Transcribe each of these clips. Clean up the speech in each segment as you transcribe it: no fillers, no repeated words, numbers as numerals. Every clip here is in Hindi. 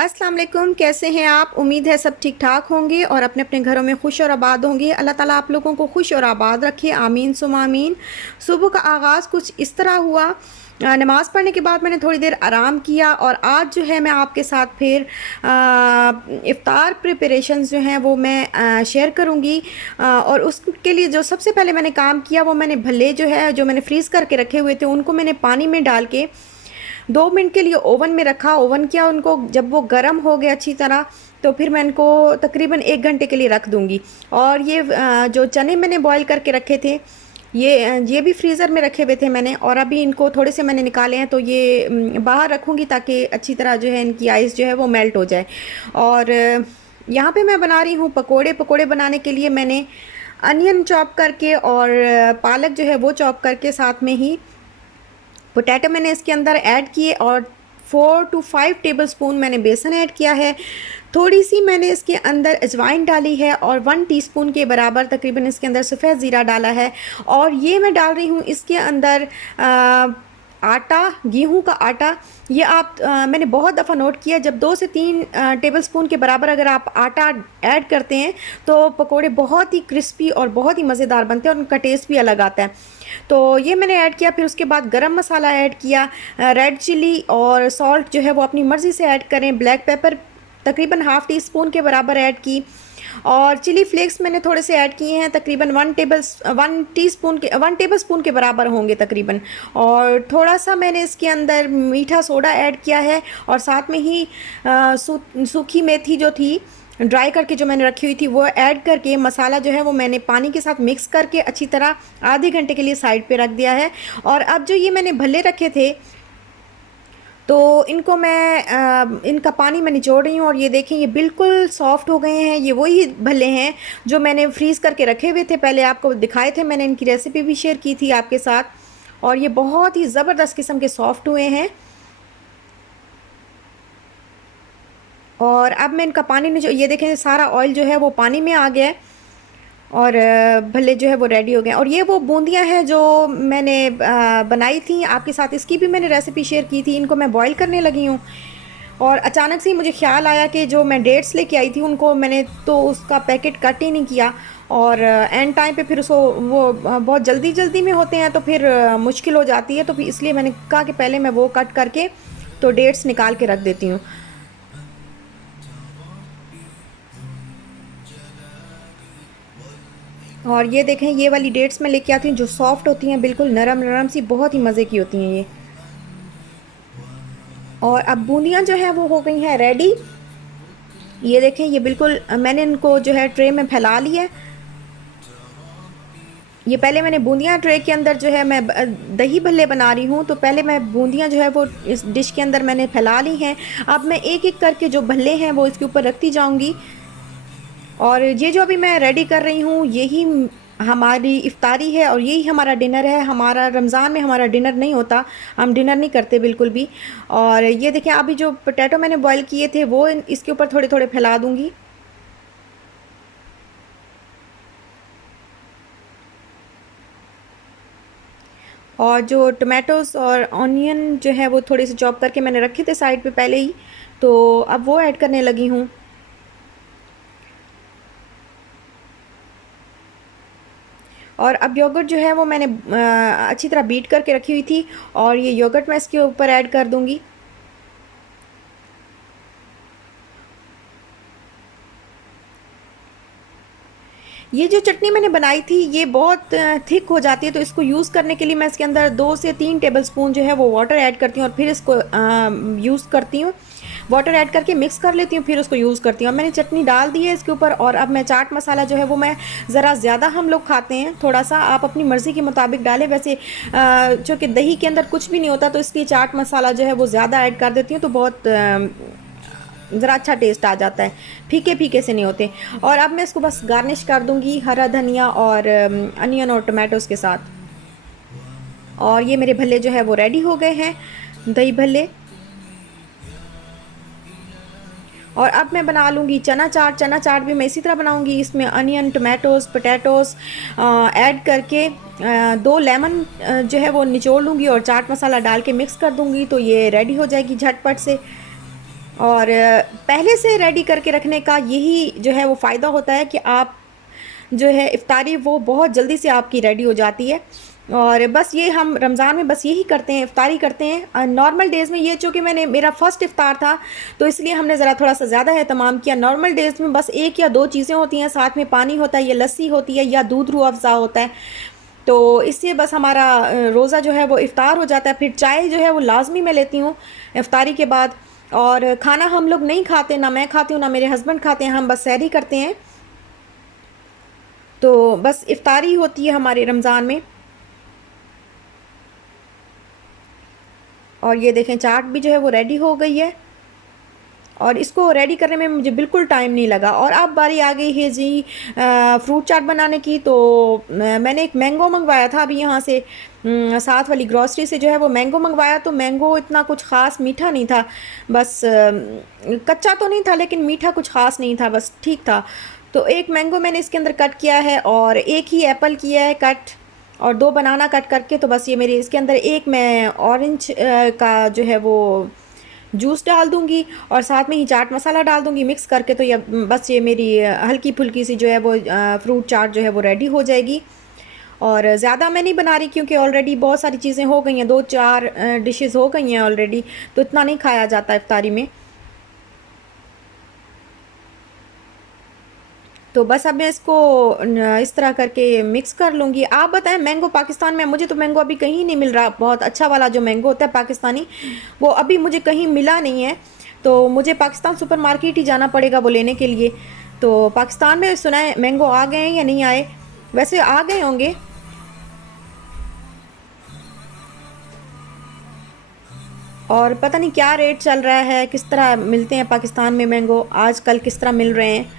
अस्सलाम वालेकुम, कैसे हैं आप? उम्मीद है सब ठीक ठाक होंगे और अपने अपने घरों में खुश और आबाद होंगे। अल्लाह ताला आप लोगों को खुश और आबाद रखे, आमीन सुम आमीन। सुबह का आगाज़ कुछ इस तरह हुआ। नमाज़ पढ़ने के बाद मैंने थोड़ी देर आराम किया और आज जो है मैं आपके साथ फिर इफ़्तार प्रिपरेशंस जो हैं वो मैं शेयर करूँगी। और उसके लिए जो सबसे पहले मैंने काम किया वो मैंने भल्ले जो है जो मैंने फ्रीज़ करके रखे हुए थे उनको मैंने पानी में डाल के 2 मिनट के लिए ओवन में रखा। ओवन किया उनको, जब वो गर्म हो गया अच्छी तरह तो फिर मैं इनको तकरीबन 1 घंटे के लिए रख दूँगी। और ये जो चने मैंने बॉईल करके रखे थे ये भी फ्रीज़र में रखे हुए थे मैंने, और अभी इनको थोड़े से मैंने निकाले हैं तो ये बाहर रखूँगी ताकि अच्छी तरह जो है इनकी आइस जो है वो मेल्ट हो जाए। और यहाँ पे मैं बना रही हूँ पकोड़े। पकोड़े बनाने के लिए मैंने अनियन चॉप करके और पालक जो है वो चॉप करके, साथ में ही पोटैटो मैंने इसके अंदर ऐड किए और 4 to 5 टेबलस्पून मैंने बेसन ऐड किया है। थोड़ी सी मैंने इसके अंदर अजवाइन डाली है और 1 टीस्पून के बराबर तकरीबन इसके अंदर सफ़ेद ज़ीरा डाला है। और ये मैं डाल रही हूँ इसके अंदर आटा, गेहूं का आटा। ये मैंने बहुत दफ़ा नोट किया, जब 2 से 3 टेबलस्पून के बराबर अगर आप आटा ऐड करते हैं तो पकोड़े बहुत ही क्रिस्पी और बहुत ही मज़ेदार बनते हैं और उनका टेस्ट भी अलग आता है। तो ये मैंने ऐड किया। फिर उसके बाद गरम मसाला ऐड किया, रेड चिली और सॉल्ट जो है वो अपनी मर्ज़ी से ऐड करें। ब्लैक पेपर तकरीबन ½ टीस्पून के बराबर ऐड की, और चिली फ्लेक्स मैंने थोड़े से ऐड किए हैं, तकरीबन 1 टेबलस्पून के बराबर होंगे तकरीबन। और थोड़ा सा मैंने इसके अंदर मीठा सोडा ऐड किया है, और साथ में ही सूखी मेथी जो थी ड्राई करके जो मैंने रखी हुई थी वो ऐड करके मसाला जो है वो मैंने पानी के साथ मिक्स करके अच्छी तरह आधे घंटे के लिए साइड पे रख दिया है। और अब जो ये मैंने भल्ले रखे थे तो इनको मैं इनका पानी मैं निचोड़ रही हूँ, और ये देखें ये बिल्कुल सॉफ्ट हो गए हैं। ये वही भल्ले हैं जो मैंने फ्रीज़ करके रखे हुए थे, पहले आपको दिखाए थे, मैंने इनकी रेसिपी भी शेयर की थी आपके साथ। और ये बहुत ही ज़बरदस्त किस्म के सॉफ्ट हुए हैं। और अब मैं इनका पानी ये देखें सारा ऑयल जो है वो पानी में आ गया है, और भल्ले जो है वो रेडी हो गए। और ये वो बूंदियाँ हैं जो मैंने बनाई थी आपके साथ, इसकी भी मैंने रेसिपी शेयर की थी। इनको मैं बॉईल करने लगी हूँ, और अचानक से ही मुझे ख्याल आया कि जो मैं डेट्स लेके आई थी उनको मैंने तो उसका पैकेट कट ही नहीं किया, और एंड टाइम पे फिर उसको वो बहुत जल्दी जल्दी में होते हैं तो फिर मुश्किल हो जाती है, तो फिर इसलिए मैंने कहा कि पहले मैं वो कट करके तो डेट्स निकाल के रख देती हूँ। और ये देखें ये वाली डेट्स मैं लेके आती हूँ जो सॉफ्ट होती हैं, बिल्कुल नरम नरम सी, बहुत ही मज़े की होती हैं ये। और अब बूंदियाँ जो हैं वो हो गई हैं रेडी। ये देखें ये बिल्कुल मैंने इनको जो है ट्रे में फैला लिया है। ये पहले मैंने बूंदियाँ ट्रे के अंदर जो है मैं दही भल्ले बना रही हूँ, तो पहले मैं बूंदियाँ जो है वो इस डिश के अंदर मैंने फैला ली हैं। अब मैं एक एक करके जो भल्ले हैं वो इसके ऊपर रखती जाऊँगी। और ये जो अभी मैं रेडी कर रही हूँ यही हमारी इफ्तारी है और यही हमारा डिनर है। हमारा रमज़ान में हमारा डिनर नहीं होता, हम डिनर नहीं करते बिल्कुल भी। और ये देखें अभी जो पोटैटो मैंने बॉईल किए थे वो इसके ऊपर थोड़े थोड़े फैला दूँगी। और जो टमाटोज़ और ऑनियन जो है वो थोड़े से चॉप करके मैंने रखे थे साइड पे पहले ही, तो अब वो ऐड करने लगी हूँ। और अब योगर्ट जो है वो मैंने अच्छी तरह बीट करके रखी हुई थी, और ये योगर्ट मैं इसके ऊपर ऐड कर दूँगी। ये जो चटनी मैंने बनाई थी ये बहुत थिक हो जाती है, तो इसको यूज़ करने के लिए मैं इसके अंदर 2 से 3 टेबलस्पून जो है वो वाटर ऐड करती हूँ, और फिर इसको यूज़ करती हूँ। वाटर ऐड करके मिक्स कर लेती हूँ, फिर उसको यूज़ करती हूँ। अब मैंने चटनी डाल दी है इसके ऊपर, और अब मैं चाट मसाला जो है वो मैं ज़रा ज़्यादा हम लोग खाते हैं, थोड़ा सा आप अपनी मर्ज़ी के मुताबिक डालें। वैसे चूँकि दही के अंदर कुछ भी नहीं होता तो इसलिए चाट मसाला जो है वो ज़्यादा ऐड कर देती हूँ, तो बहुत ज़रा अच्छा टेस्ट आ जाता है, फीके फीके से नहीं होते। और अब मैं इसको बस गार्निश कर दूँगी हरा धनिया और अनियन और टमाटोज़ के साथ। और ये मेरे भल्ले जो है वो रेडी हो गए हैं, दही भल्ले। और अब मैं बना लूँगी चना चाट। चना चाट भी मैं इसी तरह बनाऊँगी, इसमें अनियन, टमाटोज़, पोटैटोज़ ऐड करके 2 लेमन जो है वो निचोड़ लूँगी और चाट मसाला डाल के मिक्स कर दूँगी, तो ये रेडी हो जाएगी झटपट से। और पहले से रेडी करके रखने का यही जो है वो फ़ायदा होता है कि आप जो है इफ्तारी वो बहुत जल्दी से आपकी रेडी हो जाती है। और बस ये हम रमज़ान में बस यही करते हैं, इफ्तारी करते हैं। नॉर्मल डेज़ में ये चूँकि मैंने मेरा फ़र्स्ट इफ्तार था तो इसलिए हमने ज़रा थोड़ा-सा ज़्यादा एहतमाम किया। नॉर्मल डेज़ में बस 1 या 2 चीज़ें होती हैं, साथ में पानी होता है या लस्सी होती है या दूध रूह अफ़ज़ा होता है। तो इससे बस हमारा रोज़ा जो है वो इफ्तार हो जाता है। फिर चाय जो है वो लाज़मी मैं लेती हूँ इफ्तारी के बाद। और खाना हम लोग नहीं खाते, ना मैं खाती हूँ ना मेरे हस्बैंड खाते हैं, हम बस सहरी करते हैं। तो बस इफ्तारी होती है हमारे रमज़ान में। और ये देखें चाट भी जो है वो रेडी हो गई है और इसको रेडी करने में मुझे बिल्कुल टाइम नहीं लगा। और अब बारी आ गई है जी फ्रूट चाट बनाने की। तो मैंने एक मैंगो मंगवाया था अभी यहाँ से साथ वाली ग्रॉसरी से जो है वो मैंगो मंगवाया। तो मैंगो इतना कुछ ख़ास मीठा नहीं था, बस कच्चा तो नहीं था लेकिन मीठा कुछ ख़ास नहीं था, बस ठीक था। तो एक मैंगो मैंने इसके अंदर कट किया है और एक ही एप्पल किया है कट और 2 बनाना कट करके। तो बस ये मेरी इसके अंदर एक मैं ऑरेंज का जो है वो जूस डाल दूंगी और साथ में ही चाट मसाला डाल दूंगी मिक्स करके। तो ये बस ये मेरी हल्की फुल्की सी जो है वो फ्रूट चाट जो है वो रेडी हो जाएगी। और ज़्यादा मैं नहीं बना रही क्योंकि ऑलरेडी बहुत सारी चीज़ें हो गई हैं, 2-4 डिशेस हो गई हैं ऑलरेडी, तो इतना नहीं खाया जाता इफ्तारी में। तो बस अब मैं इसको इस तरह करके मिक्स कर लूँगी। आप बताएं मैंगो पाकिस्तान में, मुझे तो मैंगो अभी कहीं नहीं मिल रहा। बहुत अच्छा वाला जो मैंगो होता है पाकिस्तानी वो अभी मुझे कहीं मिला नहीं है। तो मुझे पाकिस्तान सुपर मार्केट ही जाना पड़ेगा वो लेने के लिए। तो पाकिस्तान में सुना है मैंगो आ गए हैं या नहीं आए, वैसे आ गए होंगे। और पता नहीं क्या रेट चल रहा है, किस तरह मिलते हैं पाकिस्तान में मैंगो आजकल, किस तरह मिल रहे हैं।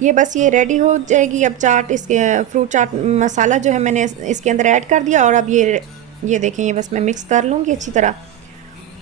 ये बस ये रेडी हो जाएगी अब चाट। इसके फ्रूट चाट मसाला जो है मैंने इसके अंदर ऐड कर दिया और अब ये देखें ये बस मैं मिक्स कर लूँगी अच्छी तरह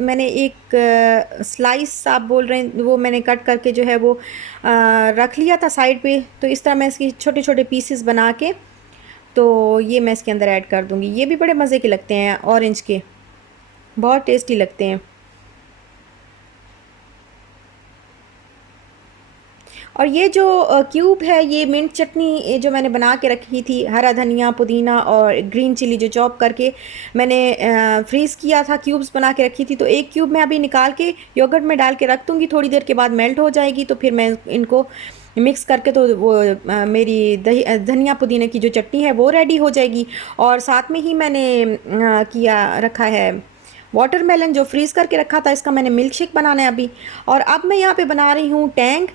मैंने एक स्लाइस आप बोल रहे हैं वो मैंने कट करके जो है वो रख लिया था साइड पे। तो इस तरह मैं इसकी छोटे छोटे पीसेस बना के तो ये मैं इसके अंदर ऐड कर दूँगी। ये भी बड़े मज़े के लगते हैं, ऑरेंज के बहुत टेस्टी लगते हैं। और ये जो क्यूब है ये मिंट चटनी जो मैंने बना के रखी थी, हरा धनिया पुदीना और ग्रीन चिली जो चॉप करके मैंने फ्रीज़ किया था, क्यूब्स बना के रखी थी। तो एक क्यूब मैं अभी निकाल के योगर्ट में डाल के रख दूँगी, थोड़ी देर के बाद मेल्ट हो जाएगी। तो फिर मैं इनको मिक्स करके तो वो मेरी धनिया पुदीने की जो चटनी है वो रेडी हो जाएगी। और साथ में ही मैंने किया रखा है वाटरमेलन जो फ्रीज़ करके रखा था, इसका मैंने मिल्क शेक बनाना है अभी। और अब मैं यहाँ पे बना रही हूँ टैंग।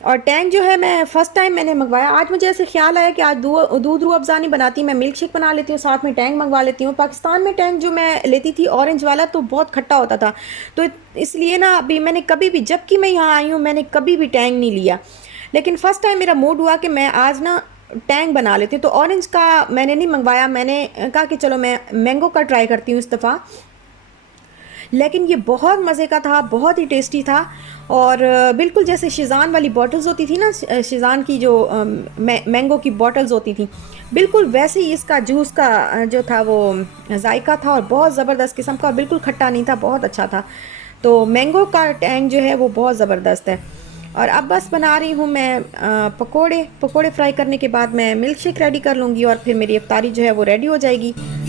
और टैंग जो है मैं फ़र्स्ट टाइम मैंने मंगवाया। आज मुझे ऐसे ख्याल आया कि आज दूध रूह अफ़ज़ा नहीं बनाती, मैं मिल्क शेक बना लेती हूँ, साथ में टैंग मंगवा लेती हूँ। पाकिस्तान में टैंग जो मैं लेती थी ऑरेंज वाला तो बहुत खट्टा होता था, तो इसलिए ना अभी मैंने कभी भी, जब कि मैं यहाँ आई हूँ मैंने कभी भी टैंग नहीं लिया। लेकिन फ़र्स्ट टाइम मेरा मूड हुआ कि मैं आज ना टैंग बना लेती हूँ। तो ऑरेंज का मैंने नहीं मंगवाया, मैंने कहा कि चलो मैं मैंगो का ट्राई करती हूँ इस दफ़ा। लेकिन ये बहुत मज़े का था, बहुत ही टेस्टी था। और बिल्कुल जैसे शिज़ान वाली बॉटल्स होती थी ना, शिज़ान की जो मैंगो की बॉटल्स होती थी, बिल्कुल वैसे ही इसका जूस का जो था वो जायका था और बहुत ज़बरदस्त किस्म का, बिल्कुल खट्टा नहीं था, बहुत अच्छा था। तो मैंगो का टैंग जो है वो बहुत ज़बरदस्त है। और अब बस बना रही हूँ मैं पकोड़े फ्राई करने के बाद मैं मिल्क शेक रेडी कर लूँगी और फिर मेरी इफ्तारी जो है वो रेडी हो जाएगी।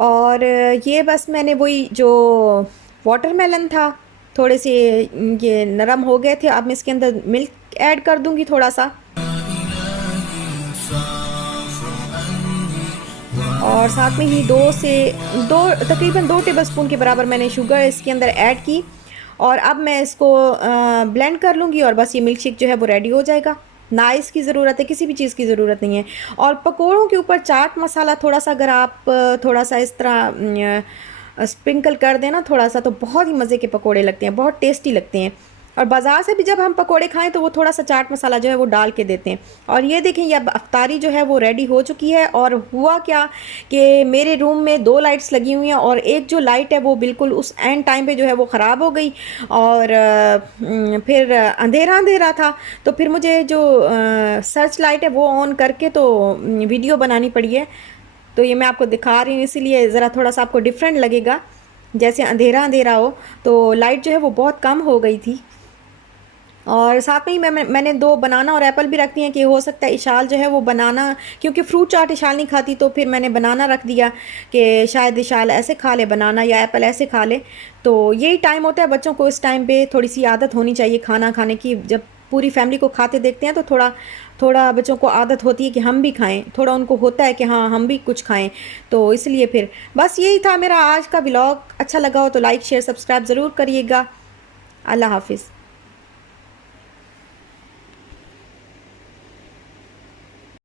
और ये बस मैंने वही जो वाटरमेलन था थोड़े से ये नरम हो गए थे, अब मैं इसके अंदर मिल्क ऐड कर दूंगी थोड़ा सा। और साथ में ही दो तकरीबन 2 टेबलस्पून के बराबर मैंने शुगर इसके अंदर ऐड की। और अब मैं इसको ब्लेंड कर लूँगी और बस ये मिल्क शेक जो है वो रेडी हो जाएगा। ना इसकी ज़रूरत है, किसी भी चीज़ की ज़रूरत नहीं है। और पकोड़ों के ऊपर चाट मसाला थोड़ा सा अगर आप थोड़ा सा इस तरह स्प्रिंकल कर देना थोड़ा सा, तो बहुत ही मज़े के पकोड़े लगते हैं, बहुत टेस्टी लगते हैं। और बाज़ार से भी जब हम पकोड़े खाएं तो वो थोड़ा सा चाट मसाला जो है वो डाल के देते हैं। और ये देखें, ये अब अफ्तारी जो है वो रेडी हो चुकी है। और हुआ क्या कि मेरे रूम में 2 लाइट्स लगी हुई हैं और एक जो लाइट है वो बिल्कुल उस एंड टाइम पे जो है वो ख़राब हो गई। और फिर अंधेरा अंधेरा था, तो फिर मुझे जो सर्च लाइट है वो ऑन करके तो वीडियो बनानी पड़ी है। तो ये मैं आपको दिखा रही हूँ, इसीलिए ज़रा थोड़ा सा आपको डिफरेंट लगेगा, जैसे अंधेरा अंधेरा हो। तो लाइट जो है वो बहुत कम हो गई थी। और साथ में ही मैंने 2 बनाना और एप्पल भी रख दिए कि हो सकता है इशाल जो है वो बनाना, क्योंकि फ्रूट चाट इशाल नहीं खाती, तो फिर मैंने बनाना रख दिया कि शायद इशाल ऐसे खा ले बनाना या एप्पल ऐसे खा ले। तो यही टाइम होता है बच्चों को, इस टाइम पे थोड़ी सी आदत होनी चाहिए खाना खाने की। जब पूरी फैमिली को खाते देखते हैं तो थोड़ा थोड़ा बच्चों को आदत होती है कि हम भी खाएं, थोड़ा उनको होता है कि हाँ हम भी कुछ खाएं। तो इसलिए फिर बस यही था मेरा आज का व्लॉग। अच्छा लगा हो तो लाइक शेयर सब्सक्राइब ज़रूर करिएगा। अल्लाह हाफिज़।